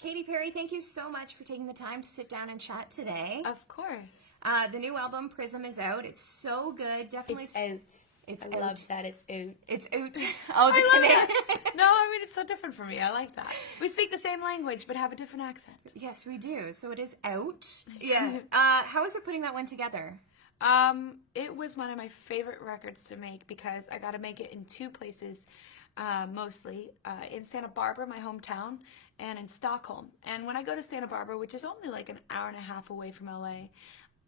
Katy Perry, thank you so much for taking the time to sit down and chat today. Of course. The new album, Prism, is out. It's so good. Definitely. It's out. It's I out. love that it's out. It's out. Oh, the canary. No, I mean, it's so different for me. I like that. We speak the same language, but have a different accent. Yes, we do. So it is out. Yeah. How is it putting that one together? It was one of my favorite records to make because I got to make it in two places, mostly in Santa Barbara, my hometown, and in Stockholm. And when I go to Santa Barbara, which is only like an hour and a half away from LA,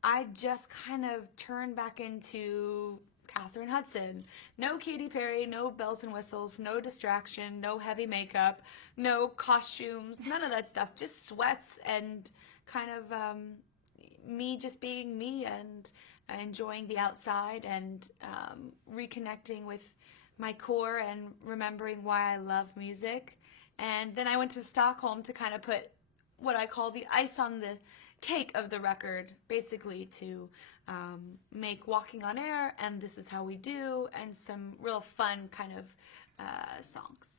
I just kind of turn back into Catherine Hudson. No Katy Perry, no bells and whistles, no distraction, no heavy makeup, no costumes, none of that stuff. Just sweats and kind of me just being me and enjoying the outside and reconnecting with my core and remembering why I love music. And then I went to Stockholm to kind of put what I call the ice on the cake of the record, basically to make Walking on Air and This Is How We Do and some real fun kind of songs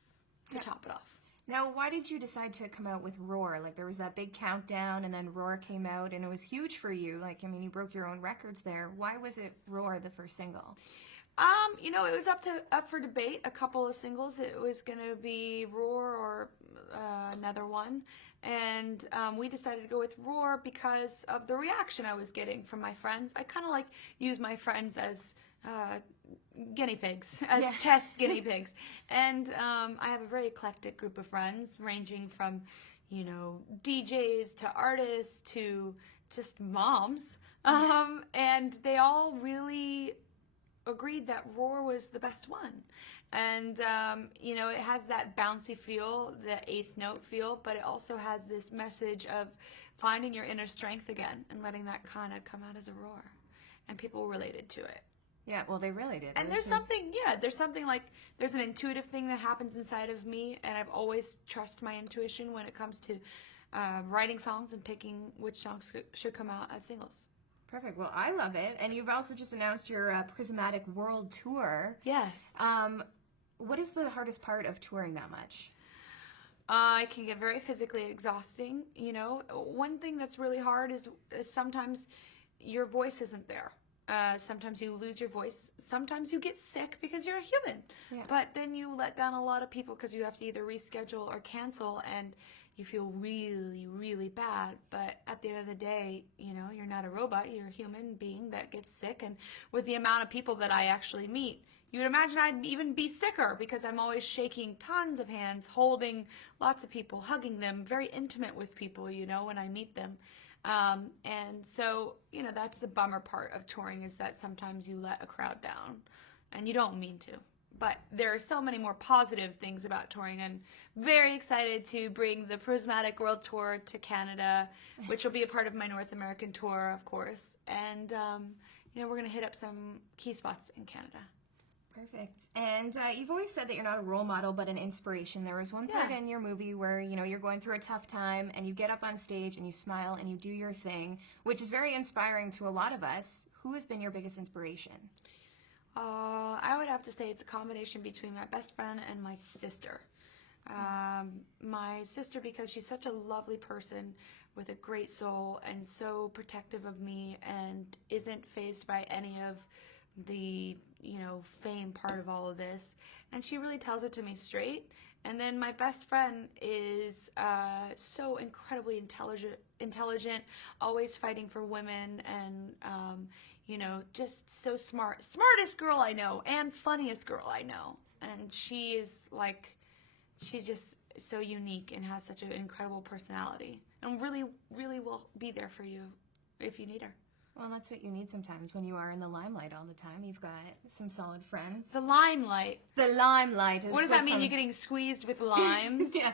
to top it off. Now, why did you decide to come out with Roar? Like, there was that big countdown, and then Roar came out, and it was huge for you. Like, I mean, you broke your own records there. Why was it Roar, the first single? It was up for debate. A couple of singles. It was gonna be Roar or another one, and we decided to go with Roar because of the reaction I was getting from my friends. I kind of like use my friends as guinea pigs, as test guinea pigs, and I have a very eclectic group of friends, ranging from, DJs to artists to just moms, and they all really agreed that Roar was the best one. And it has that bouncy feel, the eighth note feel, but it also has this message of finding your inner strength again and letting that kind of come out as a roar, and people related to it. Yeah, well, they really did. And there's something like, there's an intuitive thing that happens inside of me, and I've always trusted my intuition when it comes to writing songs and picking which songs should come out as singles. Perfect. Well, I love it. And you've also just announced your Prismatic World Tour. Yes. What is the hardest part of touring that much? It can get very physically exhausting. One thing that's really hard is sometimes your voice isn't there. Sometimes you lose your voice. Sometimes you get sick because you're a human. Yeah. But then you let down a lot of people because you have to either reschedule or cancel, and you feel really, really bad. But at the end of the day, you're not a robot. You're a human being that gets sick. And with the amount of people that I actually meet, you would imagine I'd even be sicker because I'm always shaking tons of hands, holding lots of people, hugging them, very intimate with people, when I meet them. And so, that's the bummer part of touring, is that sometimes you let a crowd down, and you don't mean to. But there are so many more positive things about touring, and very excited to bring the Prismatic World Tour to Canada, which will be a part of my North American tour, of course. And, we're going to hit up some key spots in Canada. Perfect. And you've always said that you're not a role model, but an inspiration. There was one part in your movie where, you're going through a tough time, and you get up on stage and you smile and you do your thing, which is very inspiring to a lot of us. Who has been your biggest inspiration? I would have to say it's a combination between my best friend and my sister. My sister, because she's such a lovely person with a great soul and so protective of me and isn't fazed by any of the fame part of all of this, and she really tells it to me straight. And then my best friend is so incredibly intelligent, always fighting for women, and just so smartest girl I know and funniest girl I know. And she's just so unique and has such an incredible personality, and really, really will be there for you if you need her. Well, that's what you need sometimes when you are in the limelight all the time. You've got some solid friends. The limelight? The limelight. What does that mean? You're getting squeezed with limes? Yeah.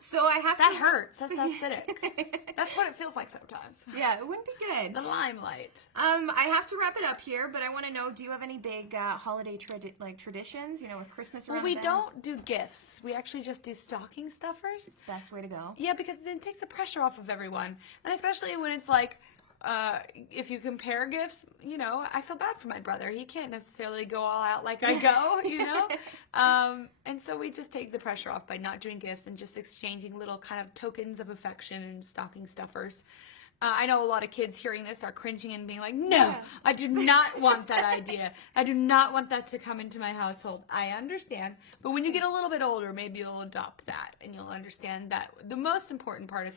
So I have That hurts. That's acidic. That's what it feels like sometimes. Yeah, it wouldn't be good. The limelight. I have to wrap it up here, but I want to know, do you have any big holiday traditions, with Christmas around? Well, we don't do gifts. We actually just do stocking stuffers. Best way to go. Yeah, because it takes the pressure off of everyone. And especially when it's like, if you compare gifts, you know, I feel bad for my brother. He can't necessarily go all out like I go, you know? And so we just take the pressure off by not doing gifts and just exchanging little kind of tokens of affection and stocking stuffers. I know a lot of kids hearing this are cringing and being like, no, I do not want that idea. I do not want that to come into my household. I understand. But when you get a little bit older, maybe you'll adopt that and you'll understand that the most important part of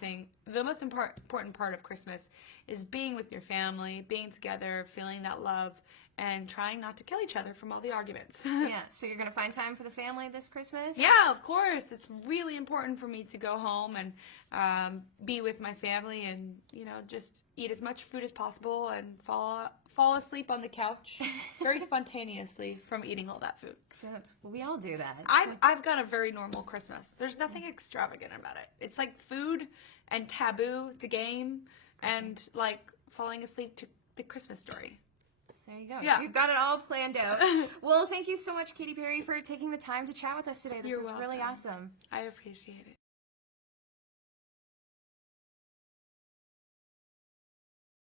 Christmas is being with your family, being together, feeling that love, and trying not to kill each other from all the arguments. Yeah, so you're going to find time for the family this Christmas? Yeah, of course. It's really important for me to go home and be with my family and, you know, just eat as much food as possible and fall asleep on the couch very spontaneously from eating all that food. So we all do that. I've got a very normal Christmas. There's nothing extravagant about it. It's like food and Taboo, the game, and like falling asleep to the Christmas Story. There you go. Yeah. So you've got it all planned out. Well, thank you so much, Katy Perry, for taking the time to chat with us today. This was really awesome. I appreciate it.